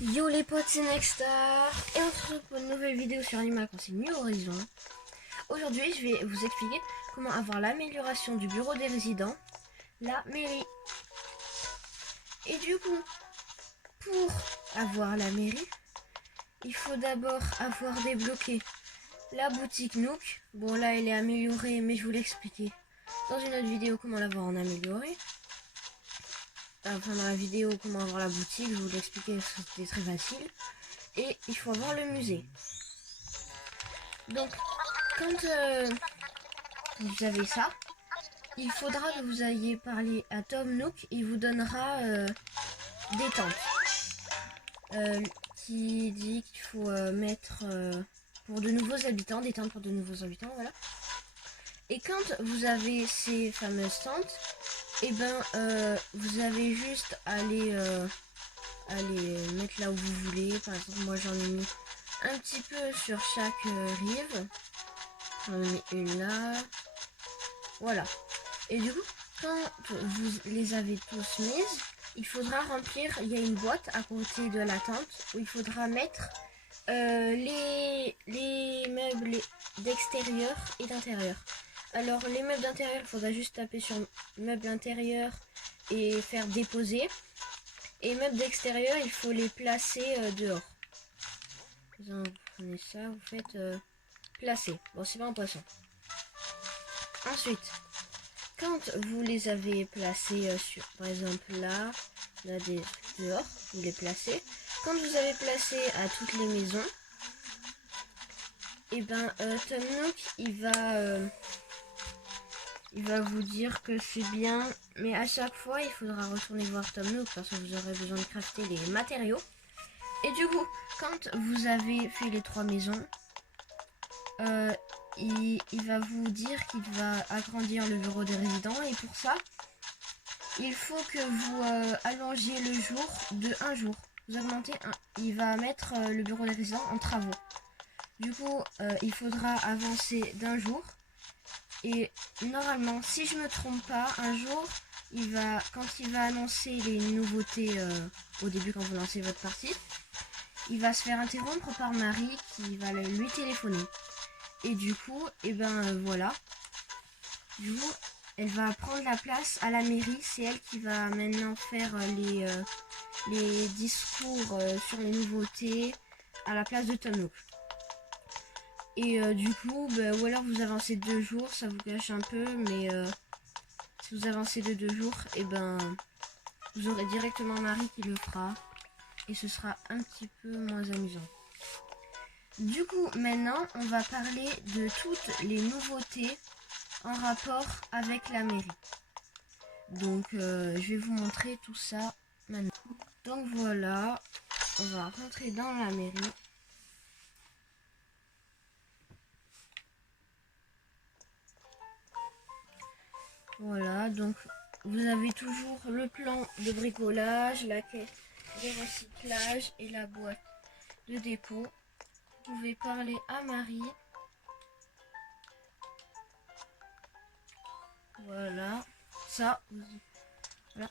Yo les potes, c'est Nexstar et on se retrouve pour une nouvelle vidéo sur Animal Crossing New Horizons. Aujourd'hui, je vais vous expliquer comment avoir l'amélioration du bureau des résidents, la mairie. Et du coup, pour avoir la mairie, il faut d'abord avoir débloqué la boutique Nook. Bon là, elle est améliorée, mais je vous l'expliquer dans une autre vidéo comment l'avoir en améliorée. Enfin, dans la vidéo comment avoir la boutique, je vous l'expliquais, c'était très facile. Et il faut avoir le musée. Donc, quand vous avez ça, il faudra que vous ayez parlé à Tom Nook. Il vous donnera des tentes. Qui dit qu'il faut mettre pour de nouveaux habitants, des tentes pour de nouveaux habitants, voilà. Et quand vous avez ces fameuses tentes, et vous avez juste à les mettre là où vous voulez. Par exemple, moi j'en ai mis un petit peu sur chaque rive. J'en ai mis une là. Voilà. Et du coup, quand vous les avez tous mises, il faudra remplir, il y a une boîte à côté de la tente où il faudra mettre les meubles d'extérieur et d'intérieur. Alors les meubles d'intérieur, il faudra juste taper sur meubles intérieur et faire déposer. Et les meubles d'extérieur, il faut les placer dehors. Vous prenez ça, vous faites placer. Bon, c'est pas un poisson. Ensuite, quand vous les avez placés sur, par exemple là dehors, vous les placez. Quand vous avez placé à toutes les maisons, et Tom Nook, il va vous dire que c'est bien, mais à chaque fois, il faudra retourner voir Tom Nook parce que vous aurez besoin de crafter les matériaux. Et du coup, quand vous avez fait les 3 maisons, il va vous dire qu'il va agrandir le bureau des résidents et pour ça, il faut que vous allongiez le jour de 1 jour. Vous augmentez il va mettre le bureau des résidents en travaux. Du coup, il faudra avancer d'1 jour. Et normalement, si je me trompe pas, un jour, quand il va annoncer les nouveautés au début quand vous lancez votre partie, il va se faire interrompre par Marie qui va lui téléphoner. Et du coup, voilà. Du coup, elle va prendre la place à la mairie. C'est elle qui va maintenant faire les discours sur les nouveautés à la place de Tom Nook. Et du coup, ou alors vous avancez 2 jours, ça vous gâche un peu, mais si vous avancez de 2 jours, vous aurez directement Marie qui le fera. Et ce sera un petit peu moins amusant. Du coup, maintenant, on va parler de toutes les nouveautés en rapport avec la mairie. Donc, je vais vous montrer tout ça maintenant. Donc voilà, on va rentrer dans la mairie. Voilà, donc vous avez toujours le plan de bricolage, la caisse de recyclage et la boîte de dépôt. Vous pouvez parler à Marie. Voilà, ça. Voilà.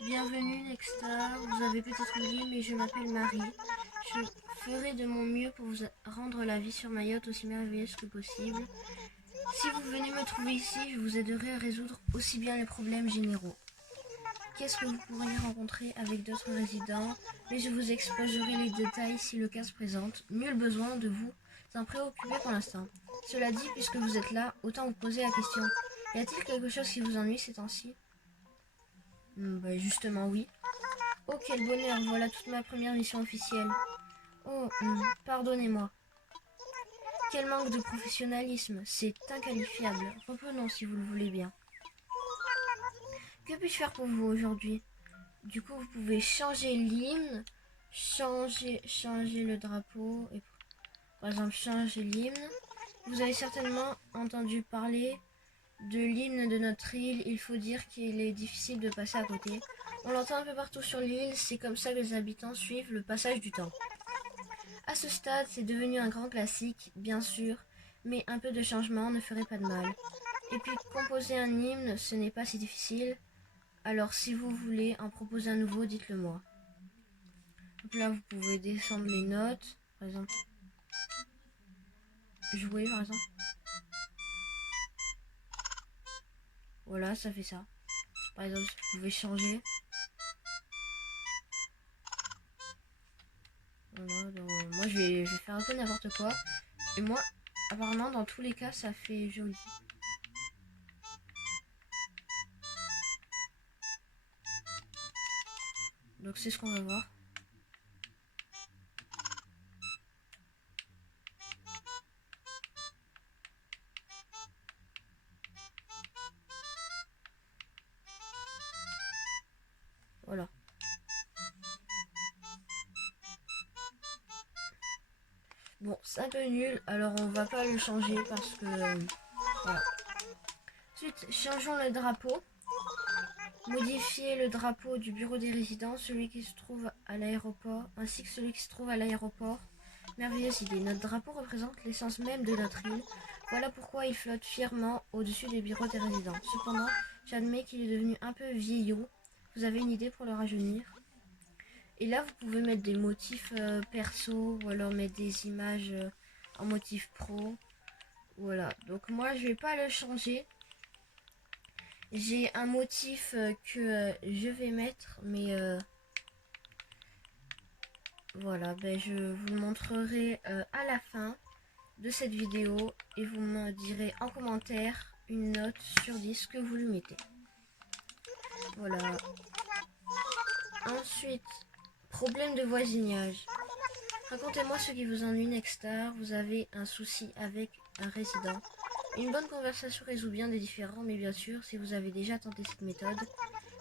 Bienvenue Nexstar, vous avez peut-être oublié mais je m'appelle Marie. Je ferai de mon mieux pour vous rendre la vie sur Mayotte aussi merveilleuse que possible. Si vous venez me trouver ici, je vous aiderai à résoudre aussi bien les problèmes généraux. Qu'est-ce que vous pourriez rencontrer avec d'autres résidents, mais je vous exposerai les détails si le cas se présente. Nul besoin de vous en préoccuper pour l'instant. Cela dit, puisque vous êtes là, autant vous poser la question. Y a-t-il quelque chose qui vous ennuie ces temps-ci? Justement oui. Oh quel bonheur, voilà toute ma première mission officielle. Oh, pardonnez-moi. Quel manque de professionnalisme, c'est inqualifiable. Reprenons si vous le voulez bien. Que puis-je faire pour vous aujourd'hui? Du coup, vous pouvez changer l'hymne, changer le drapeau, et par exemple changer l'hymne. Vous avez certainement entendu parler de l'hymne de notre île. Il faut dire qu'il est difficile de passer à côté. On l'entend un peu partout sur l'île, c'est comme ça que les habitants suivent le passage du temps. À ce stade, c'est devenu un grand classique, bien sûr, mais un peu de changement ne ferait pas de mal. Et puis, composer un hymne, ce n'est pas si difficile. Alors, si vous voulez en proposer un nouveau, dites-le moi. Donc là, vous pouvez descendre les notes. Par exemple, jouer par exemple. Voilà, ça fait ça. Par exemple, vous pouvez changer. Voilà, donc, moi je vais faire un peu n'importe quoi. Et moi, apparemment, dans tous les cas, ça fait joli. Donc c'est ce qu'on va voir. Voilà. Bon, c'est un peu nul, alors on va pas le changer parce que... voilà. Ensuite, changeons le drapeau. Modifier le drapeau du bureau des résidents, celui qui se trouve à l'aéroport, ainsi que celui qui se trouve à l'aéroport. Merveilleuse idée. Notre drapeau représente l'essence même de notre île. Voilà pourquoi il flotte fièrement au-dessus des bureaux des résidents. Cependant, j'admets qu'il est devenu un peu vieillot. Vous avez une idée pour le rajeunir? Et là, vous pouvez mettre des motifs perso ou alors mettre des images en motif pro. Voilà. Donc moi, je vais pas le changer. J'ai un motif que je vais mettre, mais voilà, ben, je vous le montrerai à la fin de cette vidéo et vous me direz en commentaire une note sur 10 que vous lui mettez. Voilà. Ensuite, problème de voisinage. Racontez-moi ce qui vous ennuie, Nexstar. Vous avez un souci avec un résident. Une bonne conversation résout bien des différends, mais bien sûr, si vous avez déjà tenté cette méthode,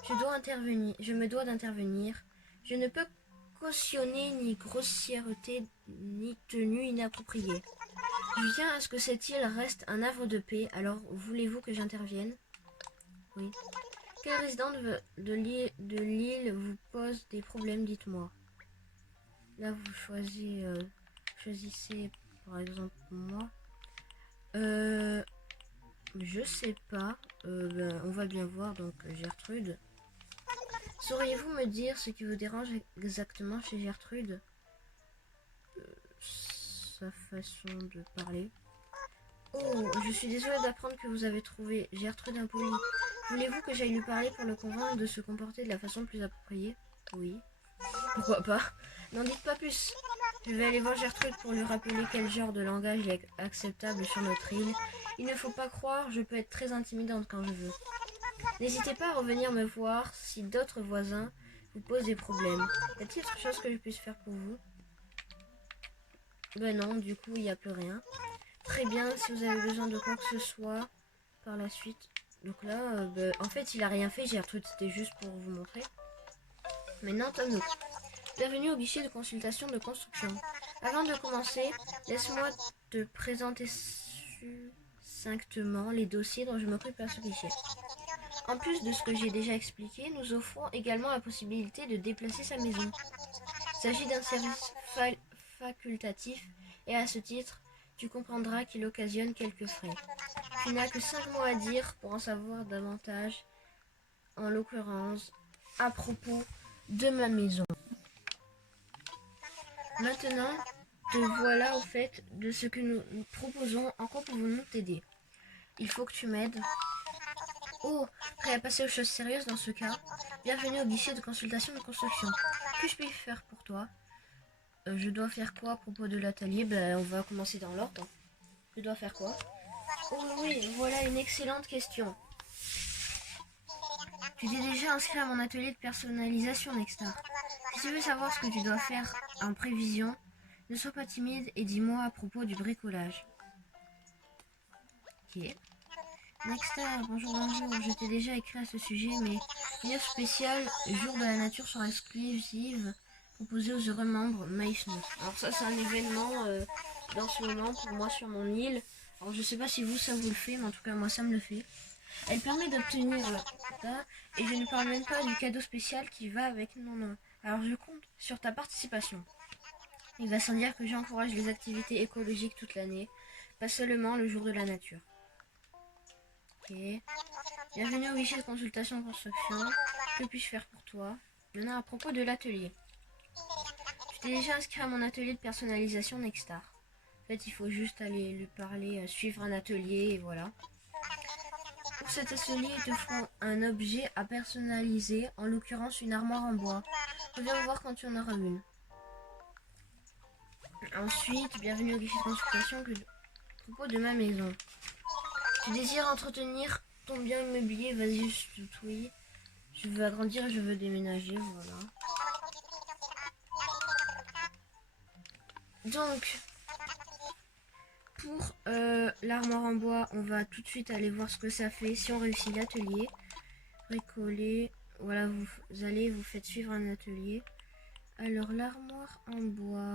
je me dois d'intervenir. Je ne peux cautionner ni grossièreté, ni tenue inappropriée. Je tiens à ce que cette île reste un havre de paix, alors voulez-vous que j'intervienne? Oui. Quel résident de l'île vous pose des problèmes, dites-moi. Là, vous choisissez par exemple moi. Je sais pas. Ben, on va bien voir. Donc Gertrude. Sauriez-vous me dire ce qui vous dérange exactement chez Gertrude? Sa façon de parler. Oh, je suis désolée d'apprendre que vous avez trouvé Gertrude impolie. Voulez-vous que j'aille lui parler pour le convaincre de se comporter de la façon plus appropriée? Oui. Pourquoi pas? N'en dites pas plus. Je vais aller voir Gertrude pour lui rappeler quel genre de langage est acceptable sur notre île. Il ne faut pas croire, je peux être très intimidante quand je veux. N'hésitez pas à revenir me voir si d'autres voisins vous posent des problèmes. Y a-t-il autre chose que je puisse faire pour vous? Ben non, du coup, il n'y a plus rien. Très bien, si vous avez besoin de quoi que ce soit par la suite. Donc là, ben, en fait, il a rien fait, Gertrude, c'était juste pour vous montrer. Maintenant, Tom. Bienvenue au guichet de consultation de construction. Avant de commencer, laisse-moi te présenter succinctement les dossiers dont je m'occupe à ce guichet. En plus de ce que j'ai déjà expliqué, nous offrons également la possibilité de déplacer sa maison. Il s'agit d'un service facultatif et à ce titre, tu comprendras qu'il occasionne quelques frais. Tu n'as que 5 mots à dire pour en savoir davantage, en l'occurrence, à propos de ma maison. Maintenant, te voilà au fait de ce que nous proposons. En quoi pouvons-nous t'aider? Il faut que tu m'aides. Oh, prêt à passer aux choses sérieuses dans ce cas? Bienvenue au guichet de consultation de construction. Que je puis faire pour toi? Je dois faire quoi à propos de l'atelier? Ben, on va commencer dans l'ordre. Je dois faire quoi? Oh oui, voilà une excellente question. Tu t'es déjà inscrit à mon atelier de personnalisation, Nexstar. Si tu veux savoir ce que tu dois faire en prévision, ne sois pas timide et dis-moi à propos du bricolage. Ok. Nexstar, bonjour, bonjour. Je t'ai déjà écrit à ce sujet, mais une offre spéciale Jour de la nature sera exclusive proposée aux heureux membres MySmooth. Alors ça, c'est un événement dans ce moment pour moi sur mon île. Alors je sais pas si vous, ça vous le fait, mais en tout cas moi, ça me le fait. Elle permet d'obtenir ça, et je ne parle même pas du cadeau spécial qui va avec mon nom. Alors je compte sur ta participation. Il va sans dire que j'encourage les activités écologiques toute l'année, pas seulement le jour de la nature. Ok. Bienvenue au guichet de consultation construction. Que puis-je faire pour toi? Maintenant à propos de l'atelier. Tu t'es déjà inscrit à mon atelier de personnalisation Nexstar. En fait, il faut juste aller lui parler, suivre un atelier et voilà. Pour cet atelier, ils te feront un objet à personnaliser, en l'occurrence une armoire en bois. Reviens me voir quand tu en auras une. Ensuite, bienvenue au guichet de consultation à propos de ma maison. Tu désires entretenir ton bien immobilier, vas-y, je te oui. Je veux agrandir, je veux déménager, voilà. Donc, pour l'armoire en bois, on va tout de suite aller voir ce que ça fait. Si on réussit l'atelier, bricoler, voilà, vous allez, vous faites suivre un atelier. Alors, l'armoire en bois,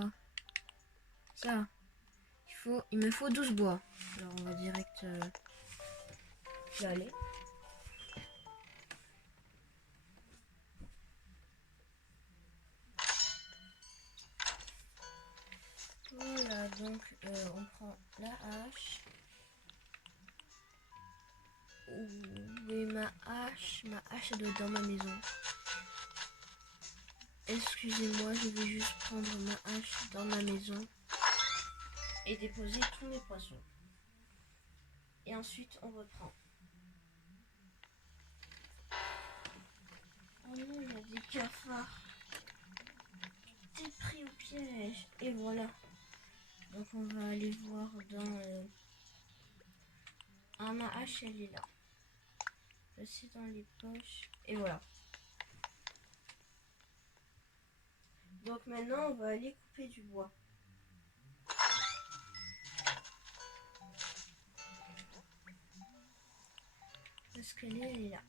ça, il me faut 12 bois. Alors, on va direct y aller. Voilà, donc on prend la hache. Oui, ma hache elle doit être dans ma maison. Excusez-moi, je vais juste prendre ma hache dans ma maison et déposer tous mes poissons. Et ensuite, on reprend. Oh non, il y a des cafards. T'es pris au piège. Et voilà. Donc on va aller voir dans... Ah, ma hache, elle est là. C'est dans les poches. Et voilà. Donc maintenant, on va aller couper du bois. Parce qu'elle est là.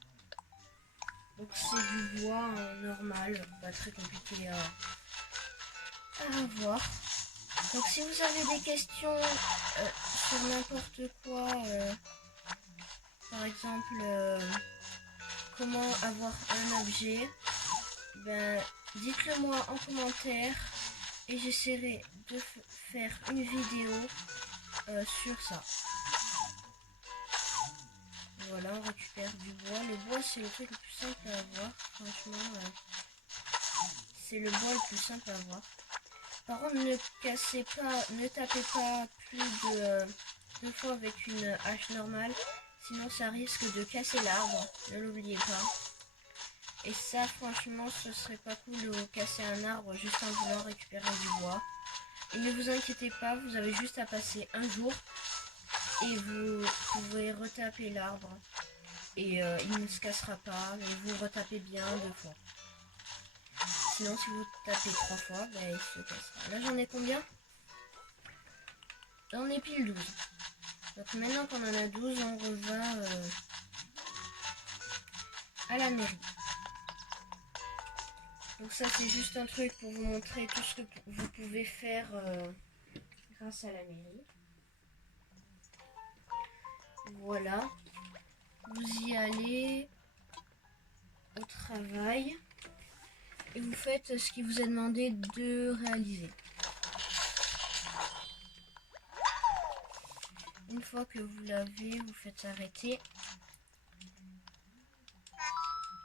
Donc c'est du bois normal, pas très compliqué à avoir. Donc si vous avez des questions sur n'importe quoi, par exemple comment avoir un objet, ben dites-le moi en commentaire et j'essaierai de faire une vidéo sur ça. Voilà, on récupère du bois. Le bois, c'est le truc le plus simple à avoir. Franchement, c'est le bois le plus simple à avoir. Par contre, ne tapez pas plus de 2 fois avec une hache normale. Sinon, ça risque de casser l'arbre. Ne l'oubliez pas. Et ça, franchement, ce serait pas cool de casser un arbre juste en voulant récupérer du bois. Et ne vous inquiétez pas, vous avez juste à passer un jour. Et vous pouvez retaper l'arbre et il ne se cassera pas, mais vous retapez bien 2 fois. Sinon si vous tapez 3 fois, ben, il se cassera. Là j'en ai combien? J'en ai pile 12. Donc maintenant qu'on en a 12, on revient à la mairie. Donc ça c'est juste un truc pour vous montrer tout ce que vous pouvez faire grâce à la mairie. Voilà, vous y allez au travail et vous faites ce qui vous est demandé de réaliser. Une fois que vous l'avez, vous faites arrêter.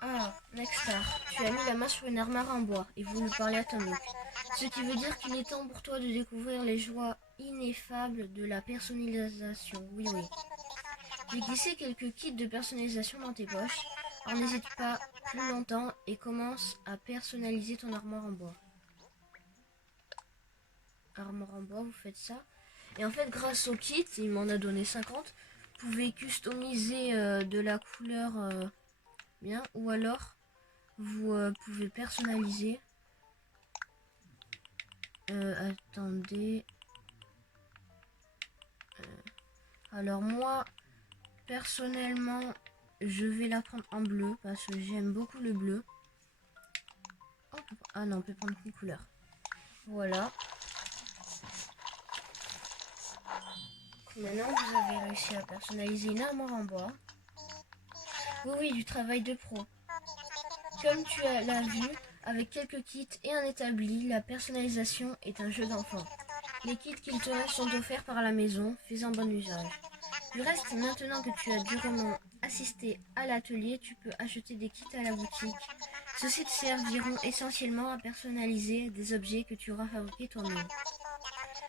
Ah, Nexstar, tu as mis la main sur une armoire en bois et vous lui parlez à Tom Nook. Ce qui veut dire qu'il est temps pour toi de découvrir les joies ineffables de la personnalisation. Oui, oui. J'ai glissé quelques kits de personnalisation dans tes poches. Alors n'hésite pas plus longtemps et commence à personnaliser ton armoire en bois. Armoire en bois, vous faites ça. Et en fait, grâce au kit, il m'en a donné 50. Vous pouvez customiser de la couleur bien. Ou alors, vous pouvez personnaliser. Attendez. Alors moi, personnellement, je vais la prendre en bleu parce que j'aime beaucoup le bleu. Oh, ah non, on peut prendre une couleur. Voilà. Maintenant, vous avez réussi à personnaliser une armoire en bois. Oui, oui, du travail de pro. Comme tu l'as vu, avec quelques kits et un établi, la personnalisation est un jeu d'enfant. Les kits qu'il te reste sont offerts par la maison, fais-en bon usage. Du reste, maintenant que tu as durement assister à l'atelier, tu peux acheter des kits à la boutique. Ceux-ci te serviront essentiellement à personnaliser des objets que tu auras fabriqués toi-même.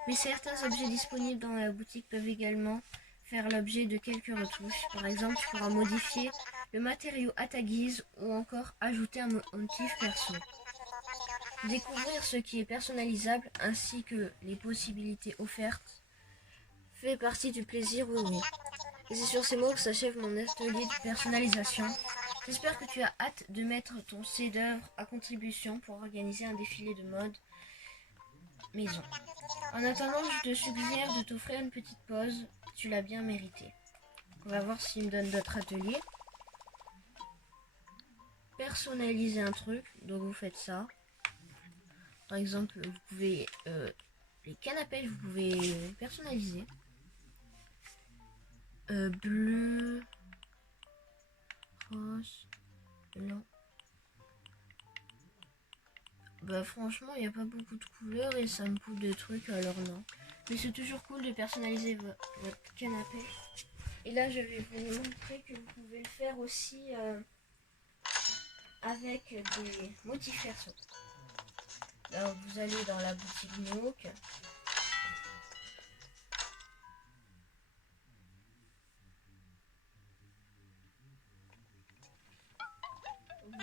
Mais certains objets disponibles dans la boutique peuvent également faire l'objet de quelques retouches. Par exemple, tu pourras modifier le matériau à ta guise ou encore ajouter un motif perso. Découvrir ce qui est personnalisable ainsi que les possibilités offertes fait partie du plaisir, oui. Et c'est sur ces mots que s'achève mon atelier de personnalisation. J'espère que tu as hâte de mettre ton chef-d'œuvre à contribution pour organiser un défilé de mode maison. En attendant, je te suggère de t'offrir une petite pause. Tu l'as bien mérité. On va voir s'il me donne d'autres ateliers. Personnaliser un truc, donc vous faites ça. Par exemple, vous pouvez les cannes à pêche, vous pouvez personnaliser. Bleu, rose, blanc. Bah franchement, il n'y a pas beaucoup de couleurs et ça me coûte des trucs, alors non. Mais c'est toujours cool de personnaliser votre canne à pêche. Et là, je vais vous montrer que vous pouvez le faire aussi avec des motifs perso. Alors, vous allez dans la boutique Nook.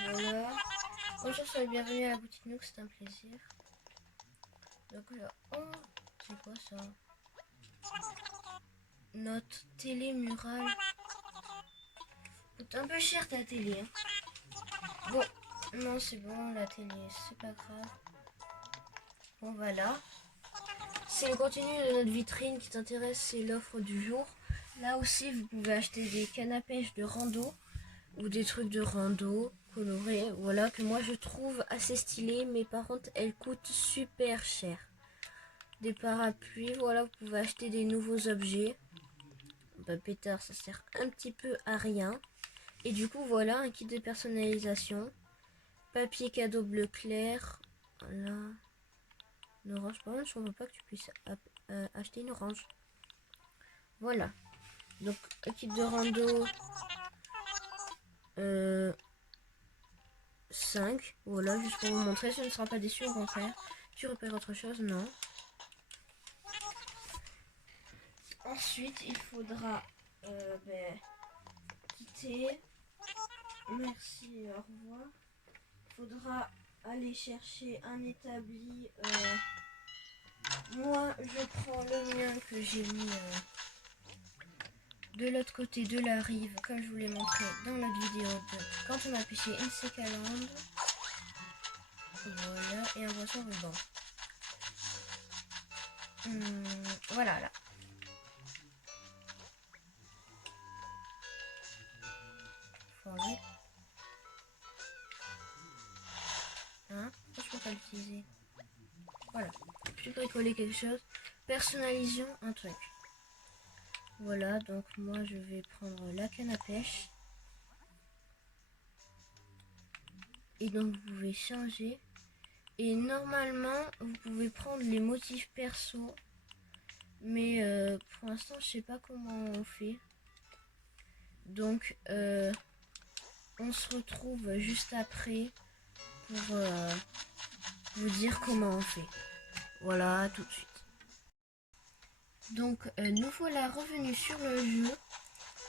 Voilà. Bonjour, soyez bienvenue à la boutique Nook, c'est un plaisir. Donc là, oh, c'est quoi ça? Notre télé murale. Coûte un peu cher ta télé. Hein. Bon, non, c'est bon, la télé, c'est pas grave. Bon, voilà. C'est le contenu de notre vitrine qui t'intéresse, c'est l'offre du jour. Là aussi, vous pouvez acheter des cannes à pêche de rando ou des trucs de rando colorés. Voilà, que moi je trouve assez stylé, mais par contre, elles coûtent super cher. Des parapluies, voilà, vous pouvez acheter des nouveaux objets. Bah, pétard, ça sert un petit peu à rien. Et du coup, voilà, un kit de personnalisation. Papier cadeau bleu clair. Voilà. Une orange. Par contre, je ne vois pas que tu puisses acheter une orange. Voilà. Donc, un kit de rando. 5. Voilà, juste pour vous montrer. Ce ne sera pas déçu, au contraire. Tu repères autre chose? Non. Ensuite, il faudra quitter. Merci, au revoir. Il faudra aller chercher un établi. Moi, je prends le mien que j'ai mis de l'autre côté de la rive, comme je vous l'ai montré dans l'autre vidéo de quand on a pêché une sécalande. Voilà, et un poisson ruban. Voilà, là. Faut enlever. Hein? Je peux pas l'utiliser. Voilà. Je peux bricoler quelque chose. Personnalisons un truc. Voilà, donc moi je vais prendre la canne à pêche. Et donc vous pouvez changer. Et normalement, vous pouvez prendre les motifs perso. Mais pour l'instant, je sais pas comment on fait. Donc, on se retrouve juste après pour vous dire comment on fait. Voilà, tout de suite. Donc, nous voilà revenus sur le jeu.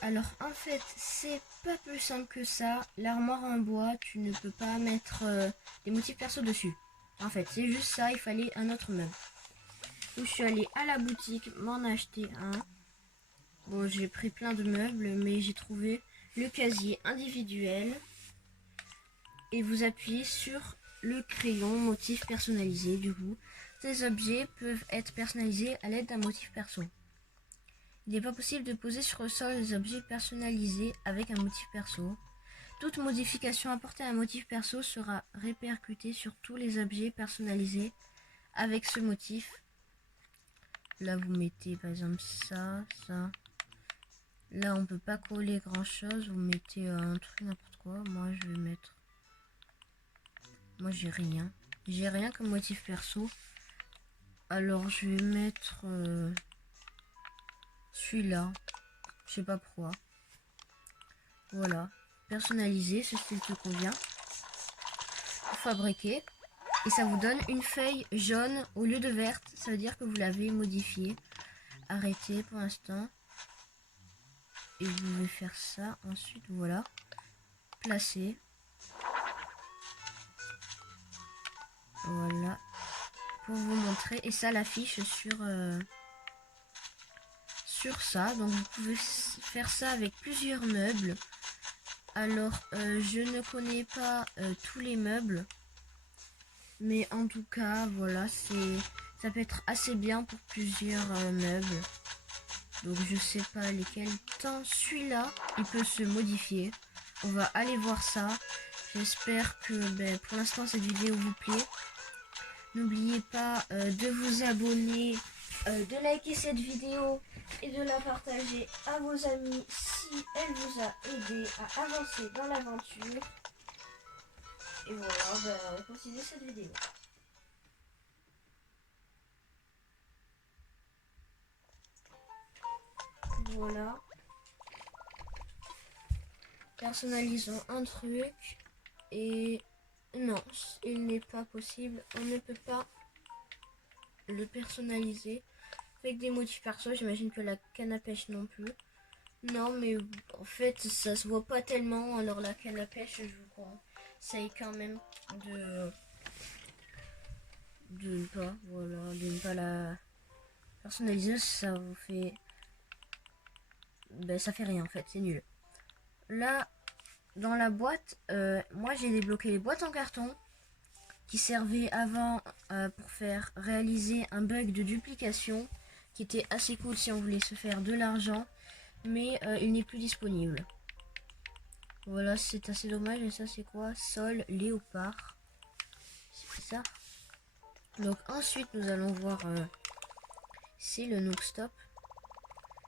Alors, en fait, c'est pas plus simple que ça. L'armoire en bois, tu ne peux pas mettre des motifs perso dessus. En fait, c'est juste ça, il fallait un autre meuble. Donc, je suis allée à la boutique m'en acheter un. Bon, j'ai pris plein de meubles, mais j'ai trouvé le casier individuel. Et vous appuyez sur le crayon motif personnalisé. Du coup, ces objets peuvent être personnalisés à l'aide d'un motif perso. Il n'est pas possible de poser sur le sol des objets personnalisés avec un motif perso. Toute modification apportée à un motif perso sera répercutée sur tous les objets personnalisés avec ce motif. Là, vous mettez par exemple ça, ça. Là, on peut pas coller grand chose. Vous mettez un truc n'importe quoi. Moi, je vais mettre... Moi, j'ai rien. J'ai rien comme motif perso. Alors, je vais mettre celui-là. Je sais pas pourquoi. Voilà, personnaliser, ce style te convient. Fabriquer. Et ça vous donne une feuille jaune au lieu de verte. Ça veut dire que vous l'avez modifié. Arrêtez pour l'instant. Et vous pouvez faire ça. Ensuite, voilà. Placer. Voilà. Pour vous montrer. Et ça l'affiche sur ça. Donc vous pouvez faire ça avec plusieurs meubles. Alors, je ne connais pas tous les meubles. Mais en tout cas, voilà, ça peut être assez bien pour plusieurs meubles. Donc je sais pas lesquels. Tant celui-là, il peut se modifier. On va aller voir ça. J'espère que pour l'instant cette vidéo vous plaît. N'oubliez pas de vous abonner, de liker cette vidéo et de la partager à vos amis si elle vous a aidé à avancer dans l'aventure. Et voilà, on va continuer cette vidéo. Voilà. Personnalisons un truc. Et non, il n'est pas possible. On ne peut pas le personnaliser avec des motifs perso. J'imagine que la canne à pêche non plus. Non, mais en fait, ça se voit pas tellement. Alors la canne à pêche, je vous conseille quand même de ne pas, voilà, de ne pas la personnaliser. Ça vous fait, ça fait rien en fait. C'est nul. Là, dans la boîte, moi j'ai débloqué les boîtes en carton qui servaient avant pour faire réaliser un bug de duplication qui était assez cool si on voulait se faire de l'argent, mais il n'est plus disponible. Voilà, c'est assez dommage. Et ça c'est quoi? Sol léopard. C'est ça. Donc ensuite nous allons voir c'est le Nook Stop.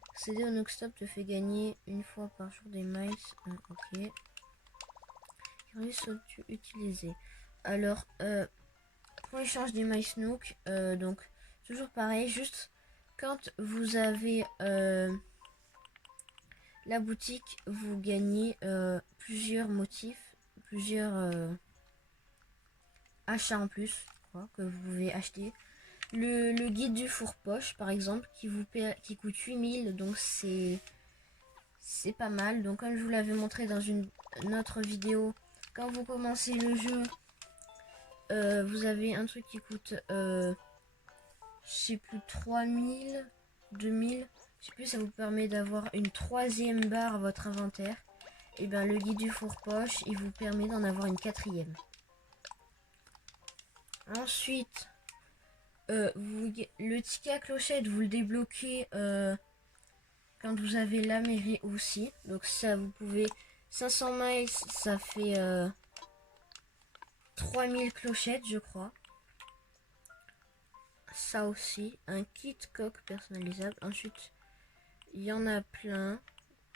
Accéder au Nook Stop te fait gagner une fois par jour des miles. Ok. Quels sont-tu utilisés? Alors pour l'échange des miles Nook, donc toujours pareil, juste quand vous avez la boutique, vous gagnez plusieurs motifs, plusieurs achats en plus que vous pouvez acheter. Le guide du four poche par exemple qui coûte 8000, donc c'est pas mal. Donc comme je vous l'avais montré dans une autre vidéo, quand vous commencez le jeu, vous avez un truc qui coûte je sais plus, 3000, 2000, je sais plus, ça vous permet d'avoir une troisième barre à votre inventaire. Et bien le guide du four poche, il vous permet d'en avoir une quatrième. Ensuite, le ticket à clochette, vous le débloquez quand vous avez la mairie aussi. Donc ça, vous pouvez 500 miles, ça fait 3000 clochettes, je crois. Ça aussi, un kit coque personnalisable. Ensuite, il y en a plein.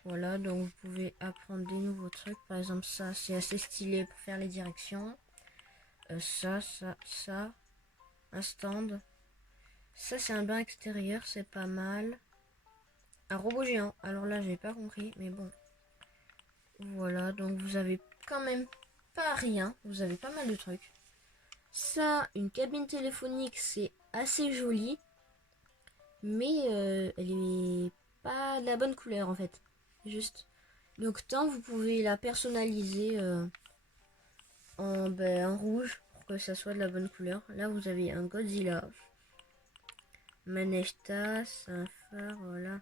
Voilà, donc vous pouvez apprendre des nouveaux trucs. Par exemple, ça, c'est assez stylé pour faire les directions. Ça, un stand. Ça, c'est un bain extérieur, c'est pas mal. Un robot géant. Alors là, j'ai pas compris, mais bon. Voilà, donc vous avez quand même pas rien. Vous avez pas mal de trucs. Ça, une cabine téléphonique, c'est assez joli. Mais elle est pas de la bonne couleur en fait. Juste. Donc tant vous pouvez la personnaliser en rouge pour que ça soit de la bonne couleur. Là vous avez un Godzilla, manège tasse, un phare, voilà.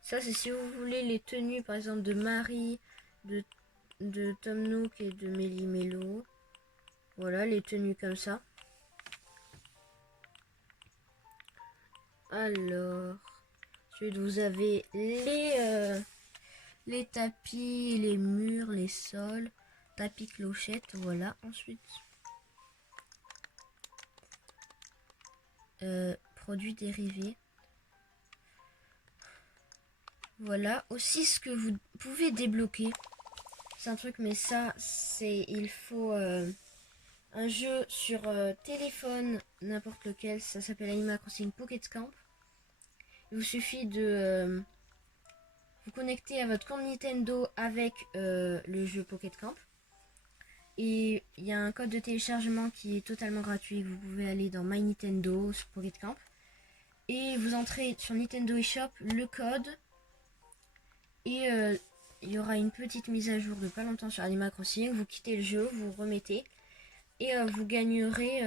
Ça c'est si vous voulez les tenues par exemple de Marie, de Tom Nook et de Méli-Mélo. Voilà les tenues comme ça. Alors, ensuite vous avez les tapis, les murs, les sols, tapis clochette, voilà. Ensuite, produits dérivés. Voilà. Aussi, ce que vous pouvez débloquer, c'est un truc, mais ça, c'est, il faut un jeu sur téléphone, n'importe lequel. Ça s'appelle Animal Crossing Pocket Camp. Il vous suffit de vous connectez à votre compte Nintendo avec le jeu Pocket Camp. Et il y a un code de téléchargement qui est totalement gratuit. Vous pouvez aller dans My Nintendo sur Pocket Camp. Et vous entrez sur Nintendo eShop le code. Et il y aura une petite mise à jour de pas longtemps sur Animal Crossing. Vous quittez le jeu, vous remettez. Et vous gagnerez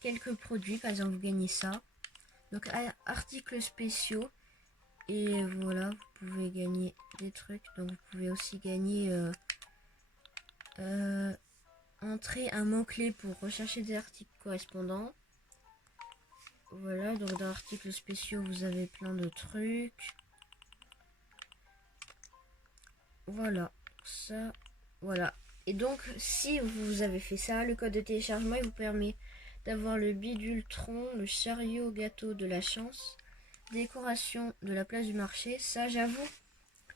quelques produits. Par exemple, vous gagnez ça. Donc, articles spéciaux. Et voilà, vous pouvez gagner des trucs. Donc, vous pouvez aussi gagner... entrer un mot-clé pour rechercher des articles correspondants. Voilà, donc dans articles spéciaux, vous avez plein de trucs. Voilà, ça, voilà. Et donc, si vous avez fait ça, le code de téléchargement, il vous permet d'avoir le bidule-tron, le chariot gâteau de la chance, décoration de la place du marché. Ça, j'avoue,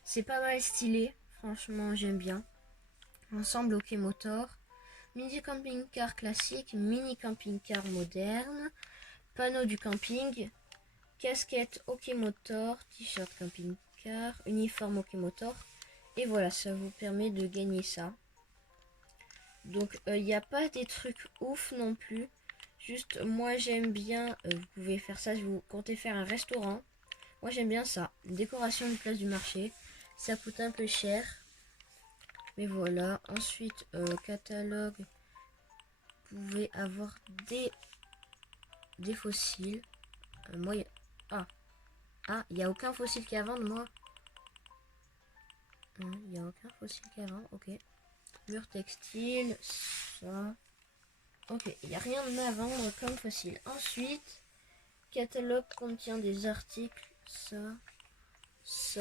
c'est pas mal stylé. Franchement, j'aime bien. Ensemble, OK Motor. Mini camping-car classique, mini camping-car moderne, panneau du camping, casquette OK Motor, t-shirt camping-car, uniforme OK Motor. Et voilà, ça vous permet de gagner ça. Donc, il n'y a pas des trucs ouf non plus. Juste, moi j'aime bien, vous pouvez faire ça si vous comptez faire un restaurant. Moi j'aime bien ça. Décoration de place du marché. Ça coûte un peu cher. Mais voilà. Ensuite, catalogue. Vous pouvez avoir des fossiles. Moi, il n'y a aucun fossile qui est à vendre, moi. Il n'y a aucun fossile qui est à vendre, ok. Mur textile, ça. Ok, il n'y a rien à vendre comme fossile. Ensuite, catalogue contient des articles, ça,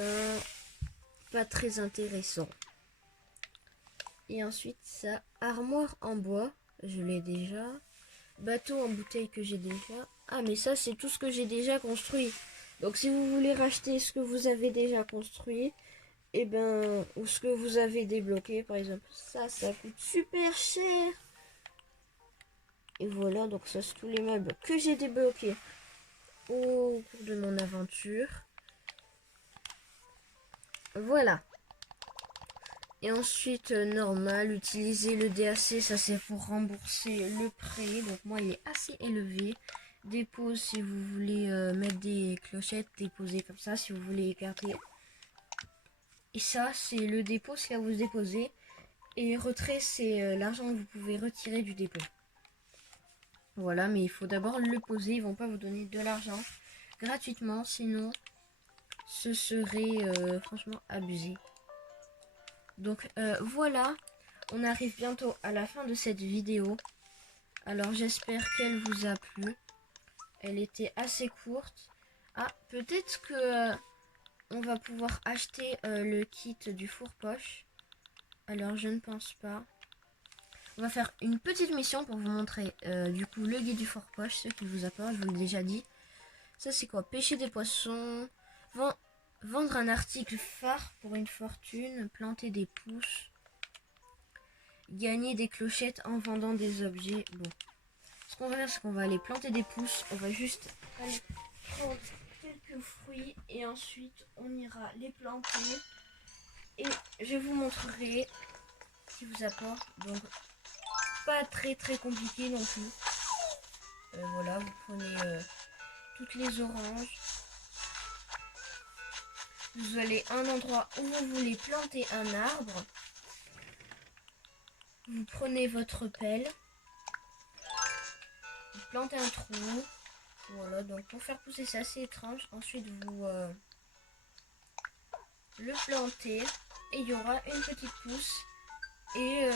pas très intéressant. Et ensuite, ça, armoire en bois, je l'ai déjà. Bateau en bouteille que j'ai déjà. Ah, mais ça, c'est tout ce que j'ai déjà construit. Donc, si vous voulez racheter ce que vous avez déjà construit, et ben, ou ce que vous avez débloqué, par exemple, ça coûte super cher. Et voilà, donc ça, c'est tous les meubles que j'ai débloqués au cours de mon aventure. Voilà. Et ensuite, normal, utiliser le DAC, ça c'est pour rembourser le prêt. Donc moi, il est assez élevé. Dépose si vous voulez mettre des clochettes, déposer comme ça si vous voulez garder. Et ça, c'est le dépôt, c'est là où vous déposez. Et retrait, c'est l'argent que vous pouvez retirer du dépôt. Voilà, mais il faut d'abord le poser. Ils vont pas vous donner de l'argent gratuitement, sinon ce serait franchement abusé. Donc voilà, on arrive bientôt à la fin de cette vidéo. Alors j'espère qu'elle vous a plu. Elle était assez courte. Ah, peut-être que on va pouvoir acheter le kit du four-poche. Alors je ne pense pas. On va faire une petite mission pour vous montrer du coup le guide du four-poche, ce qu'il vous apporte, je vous l'ai déjà dit. Ça c'est quoi? Pêcher des poissons, vendre un article phare pour une fortune, planter des pousses, gagner des clochettes en vendant des objets. Bon, ce qu'on va faire, c'est qu'on va aller planter des pousses. On va juste aller prendre quelques fruits et ensuite on ira les planter. Et je vous montrerai ce qui vous apporte. Donc, pas très compliqué non plus. Voilà, vous prenez toutes les oranges. Vous allez à un endroit où vous voulez planter un arbre. Vous prenez votre pelle. Vous plantez un trou. Voilà, donc pour faire pousser ça, c'est étrange. Ensuite, vous le plantez. Et il y aura une petite pousse. Et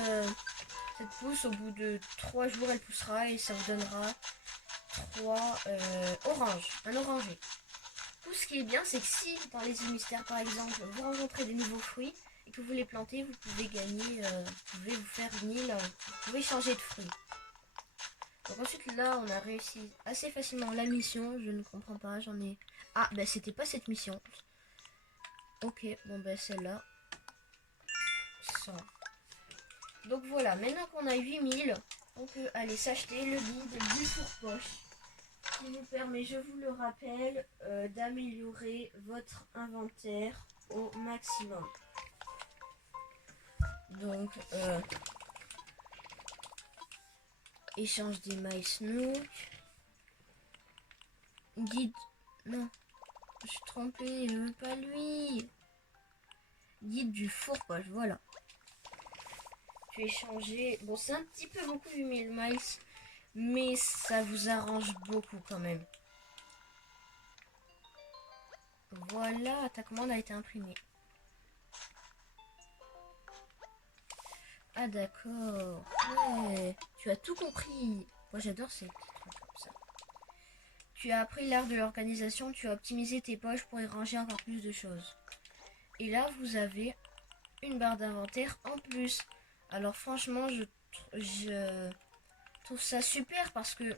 cette pousse, au bout de 3 jours, elle poussera et ça vous donnera 3 oranges. Un oranger. Tout ce qui est bien, c'est que si dans les îles mystères, par exemple, vous rencontrez des nouveaux fruits et que vous les plantez, vous pouvez gagner, vous pouvez vous faire une île, vous pouvez changer de fruits. Donc ensuite là, on a réussi assez facilement la mission. Je ne comprends pas, j'en ai... Ah, bah c'était pas cette mission. Ok, bon bah celle-là. 100. Donc voilà, maintenant qu'on a 8000, on peut aller s'acheter le guide du four-poche. qui vous permet, je vous le rappelle, d'améliorer votre inventaire au maximum. Donc, échange des MySnook. Guide. Non, je suis trompée, je veux pas lui. Guide du fourpage, voilà. Tu échanger. Bon, c'est un petit peu beaucoup du 1000 miles, mais ça vous arrange beaucoup quand même. Voilà, ta commande a été imprimée. Ah d'accord. Ouais, tu as tout compris. Moi j'adore ces petits trucs comme ça. Tu as appris l'art de l'organisation, tu as optimisé tes poches pour y ranger encore plus de choses. Et là vous avez une barre d'inventaire en plus. Alors franchement je trouve ça super parce que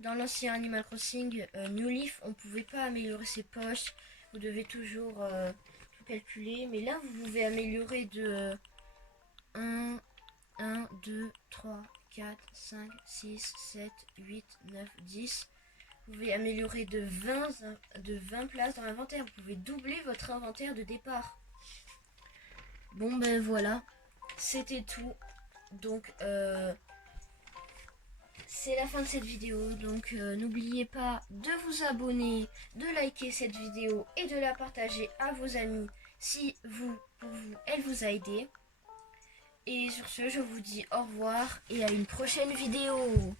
dans l'ancien Animal Crossing New Leaf, on pouvait pas améliorer ses poches. Vous devez toujours tout calculer. Mais là, vous pouvez améliorer de 1, 2, 3, 4, 5, 6, 7, 8, 9, 10. Vous pouvez améliorer de 20 places dans l'inventaire. Vous pouvez doubler votre inventaire de départ. Bon ben voilà, c'était tout. Donc c'est la fin de cette vidéo, donc n'oubliez pas de vous abonner, de liker cette vidéo et de la partager à vos amis si pour vous, elle vous a aidé. Et sur ce, je vous dis au revoir et à une prochaine vidéo.